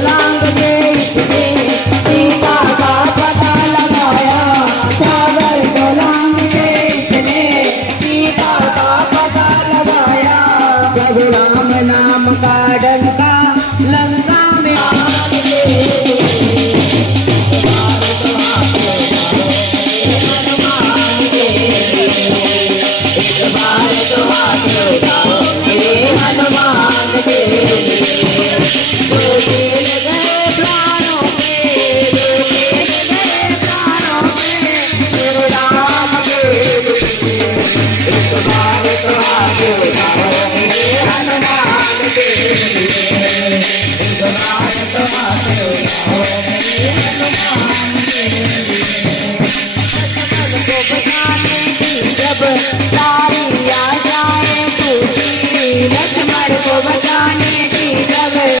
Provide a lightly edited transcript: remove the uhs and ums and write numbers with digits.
लांग के इसने सीता का पता लगाया। सागर को लांग के इसने सीता का पता लगाया। जब राम नाम का डंका लंका में आग के हनुमान